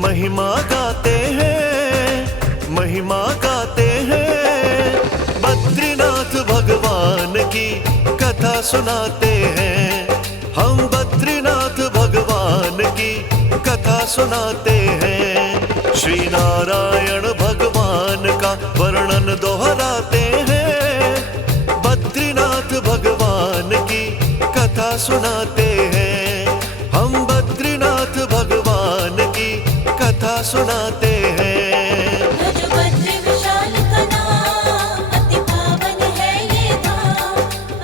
महिमा गाते हैं, महिमा गाते हैं। बद्रीनाथ भगवान की कथा सुनाते हैं, हम बद्रीनाथ भगवान की कथा सुनाते हैं। श्री नारायण भगवान का वर्णन दोहराते हैं, बद्रीनाथ भगवान की कथा सुनाते हैं, हम बद्रीनाथ भगवान की कथा सुनाते हैं। बद्री विशाल का नाम, अति पावन है ये धाम,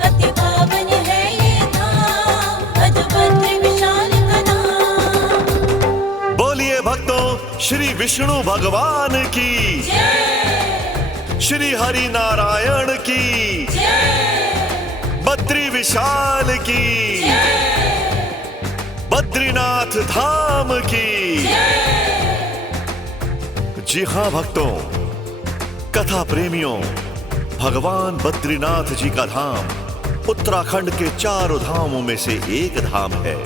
अति पावन है ये धाम, भज बद्री विशाल का नाम। बोलिए भक्तों, श्री विष्णु भगवान की जय, श्री हरि नारायण की जय, बद्री विशाल की बद्रीनाथ धाम की। जी हाँ भक्तों, कथा प्रेमियों, भगवान बद्रीनाथ जी का धाम उत्तराखंड के 4 धामों में से एक धाम है,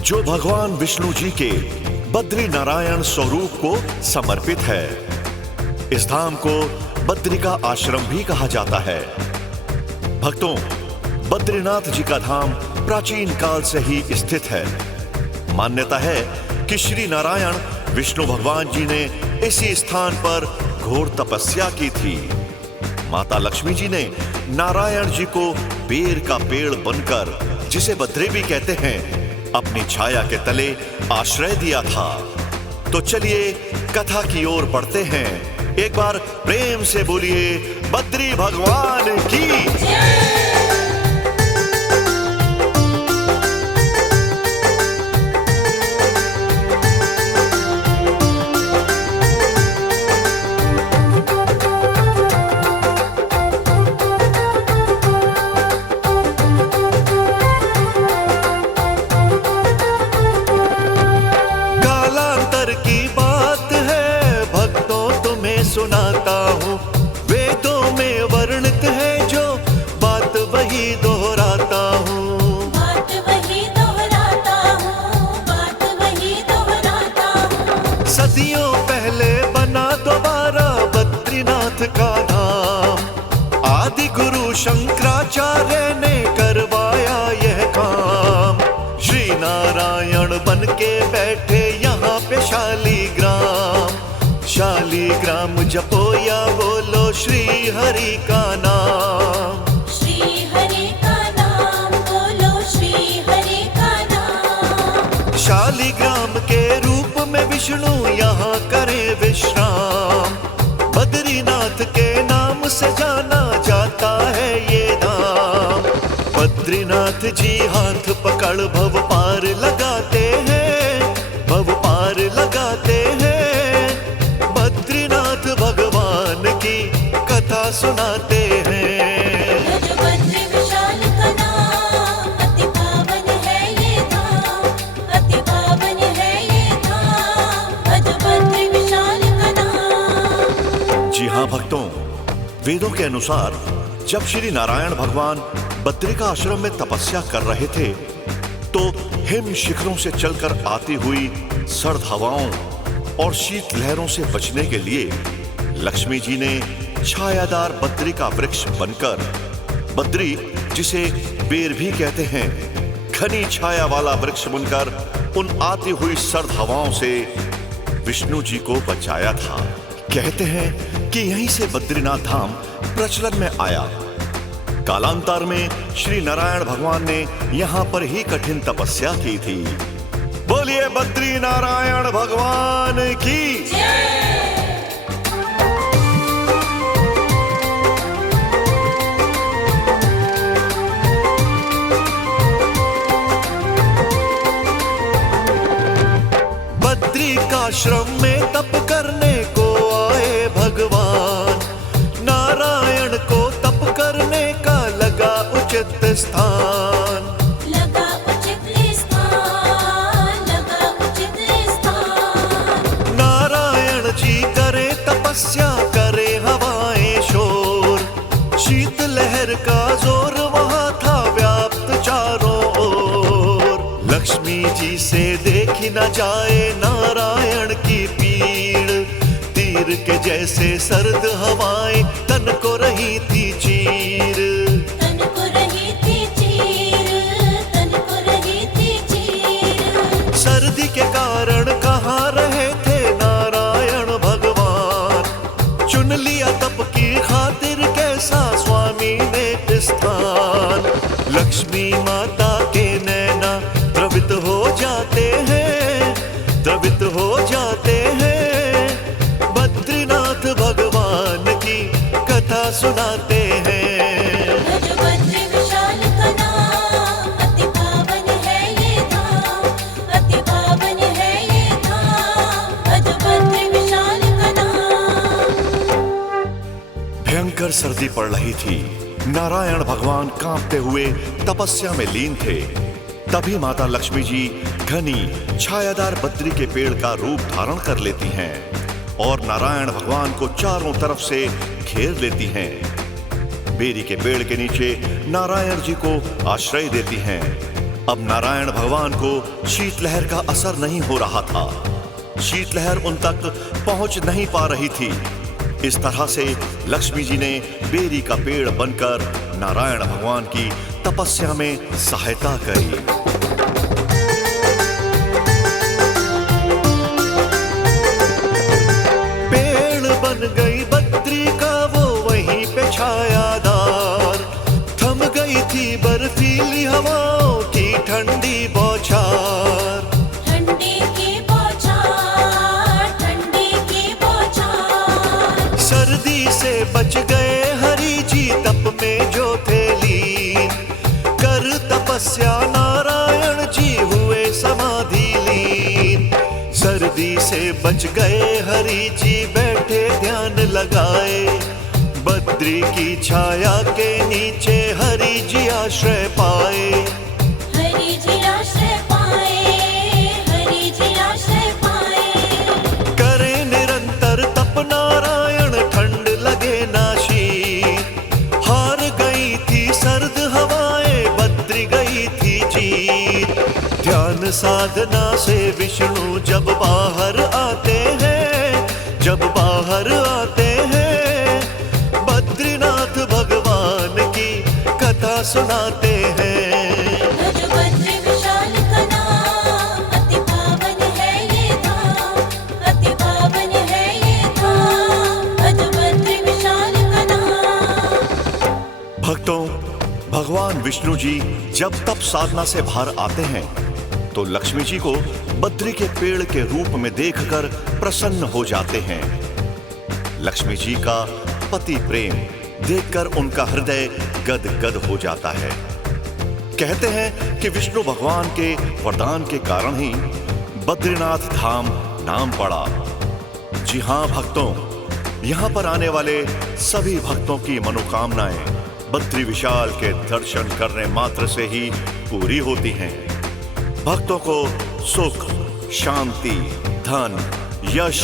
जो भगवान विष्णु जी के बद्री नारायण स्वरूप को समर्पित है। इस धाम को बद्री का आश्रम भी कहा जाता है। भक्तों, बद्रीनाथ जी का धाम प्राचीन काल से ही स्थित है। मान्यता है कि श्री नारायण विष्णु भगवान जी ने इसी स्थान पर घोर तपस्या की थी। माता लक्ष्मी जी ने नारायण जी को बेर का पेड़ बनकर, जिसे बद्री भी कहते हैं, अपनी छाया के तले आश्रय दिया था। तो चलिए कथा की ओर बढ़ते हैं। एक बार प्रेम से बोलिए बद्री भगवान की। सुनाता हूँ, वेदों में वर्णित है जो बात वही दोहराता हूँ, बात वही दोहराता हूँ, बात वही दोहराता हूँ। सदियों पहले बना दोबारा बद्रीनाथ का धाम, आदि गुरु शंकराचार्य ने करवाया यह काम। श्री नारायण बन के बैठे यहाँ पे शालीग्राम, शालीग्राम जपो या बोलो श्री हरि का नाम, श्री हरि का नाम बोलो, श्री हरि का नाम। शालीग्राम के रूप में विष्णु यहाँ करे विश्राम, बद्रीनाथ के नाम से जाना जाता है ये धाम। बद्रीनाथ जी हाथ पकड़ भव पार लगाते हैं, भव पार लगाते हैं, बद्रीनाथ भगवान की कथा सुनाते हैं। भज बद्री विशाल का नाम, अति पावन है ये धाम, अति पावन है ये धाम, भज बद्री विशाल का नाम। जी हाँ भक्तों, वेदों के अनुसार जब श्री नारायण भगवान बद्री का आश्रम में तपस्या कर रहे थे, तो हिम शिखरों से चलकर आती हुई सर्द हवाओं और शीत लहरों से बचने के लिए लक्ष्मी जी ने छायादार बद्री का वृक्ष बनकर, बद्री जिसे बेर भी कहते हैं, घनी छाया वाला वृक्ष बनकर उन आती हुई सर्द हवाओं से विष्णु जी को बचाया था। कहते हैं कि यहीं से बद्रीनाथ धाम प्रचलन में आया। कालांतर में श्री नारायण भगवान ने यहाँ पर ही कठिन तपस्या की थी। बोलिए बद्री नारायण भगवान की जय। बद्री का आश्रम में तप करने को आए भगवान, नारायण को तप करने का लगा उचित स्थान, लगा उचित स्थान, लगा उचित स्थान। नारायण जी करे तपस्या, करे हवाएं शोर, शीत लहर का जोर वहां था व्याप्त चारों ओर। लक्ष्मी जी से देखी न जाए नारायण की तीर के जैसे सर्द हवाएं तन को रही थी चीर। तन को रही थी चीर, तन को रही थी चीर। सर्दी के कारण कहाँ रहे थे नारायण भगवान, चुन लिया तप की खातिर कैसा स्वामी ने स्थान। लक्ष्मी माता के नैना द्रवित हो जाते हैं, द्रवित हो जाते हैं, बद्रीनाथ भगवान की कथा सुनाते हैं। भज बद्री विशाल का नाम, अति पावन है ये धाम, अति पावन है ये धाम। भज बद्री विशाल का नाम। भयंकर सर्दी पड़ रही थी। नारायण भगवान कांपते हुए तपस्या में लीन थे। तभी माता लक्ष्मी जी घनी छायादार बद्री के पेड़ का रूप धारण कर लेती हैं और नारायण भगवान को चारों तरफ से घेर लेती हैं। बेरी के पेड़ के नीचे नारायण जी को आश्रय देती हैं। अब नारायण भगवान को शीतलहर का असर नहीं हो रहा था। शीतलहर उन तक पहुंच नहीं पा रही थी। इस तरह से लक्ष्मी जी ने बेरी का पेड़ बनकर नारायण भगवान की तपस्या में सहायता करी। पेड़ बन गई बद्री का वो वहीं पे छायादार, थम गई थी बर्फीली हवाओं की ठंडी बौछार। ठंडी की बौछार, ठंडी की बौछार। सर्दी से बच गए हरि जी तप में जो थे लीन, कर तपस्या नारायण जी हुए समाधि लीन। सर्दी से बच गए हरि जी बैठे ध्यान लगाए, बद्री की छाया के नीचे हरि जी आश्रय पाए। हरि जी आश्रय पाए, हरि जी आश्रय पाए। करे निरंतर तप नारायण ठंड लगे नाशी, हार गई थी सर्द हवाएं बद्री गई थी जीत। ध्यान साधना से विष्णु जब बाहर आते हैं, जब बाहर आते हैं, बद्रीनाथ भगवान की कथा सुनाते हैं। भज बद्री विशाल का नाम, अति पावन है ये धाम, अति पावन है ये धाम। भज बद्री विशाल का नाम। भक्तों, भगवान विष्णु जी जब तप साधना से बाहर आते हैं तो लक्ष्मी जी को बद्री के पेड़ के रूप में देखकर प्रसन्न हो जाते हैं। लक्ष्मी जी का पति प्रेम देखकर उनका हृदय गदगद हो जाता है। कहते हैं कि विष्णु भगवान के वरदान के कारण ही बद्रीनाथ धाम नाम पड़ा। जी हां भक्तों, यहां पर आने वाले सभी भक्तों की मनोकामनाएं बद्री विशाल के दर्शन करने मात्र से ही पूरी होती हैं। भक्तों को सुख, शांति, धन, यश,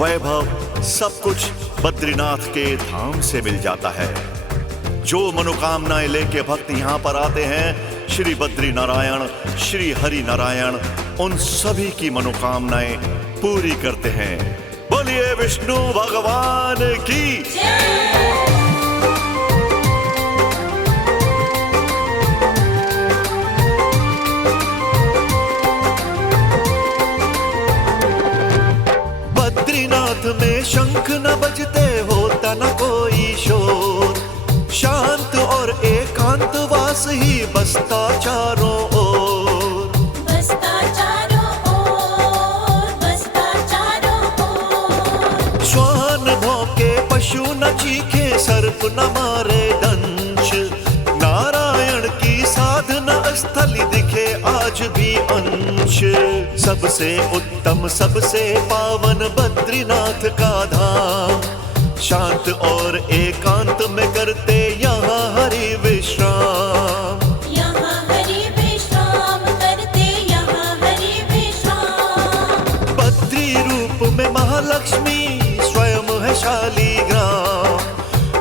वैभव सब कुछ बद्रीनाथ के धाम से मिल जाता है। जो मनोकामनाएं लेके भक्त यहाँ पर आते हैं, श्री बद्री नारायण, श्री हरि नारायण उन सभी की मनोकामनाएं पूरी करते हैं। बोलिए विष्णु भगवान की जय। बद्रीनाथ में शंख न बजते, होता न कोई शोर, शांत और एकांत वास ही बसता चारों ओर। बसता चारों ओर, बसता चारों ओर। श्वान भौंके, पशु न चीखे, सर्प न मारे दंश, नारायण की साधना स्थली दिखे आज भी अंश। सबसे उत्तम, सबसे पावन बद्रीनाथ का धाम, शांत और एकांत में करते यहाँ हरि विश्राम। यहाँ हरि विश्राम करते, यहाँ हरि विश्राम। बद्री रूप में महालक्ष्मी स्वयं है शालीग्राम,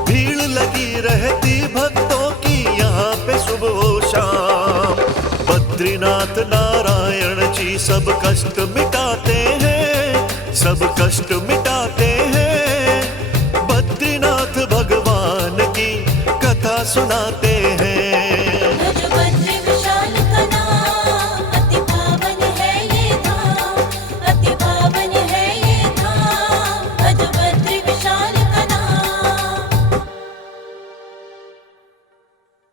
भीड़ लगी रहती भक्तों की यहाँ पे सुबह शाम। बद्रीनाथ नारायण जी सब कष्ट मिटाते हैं, सब कष्ट मिटाते हैं, सुनाते हैं।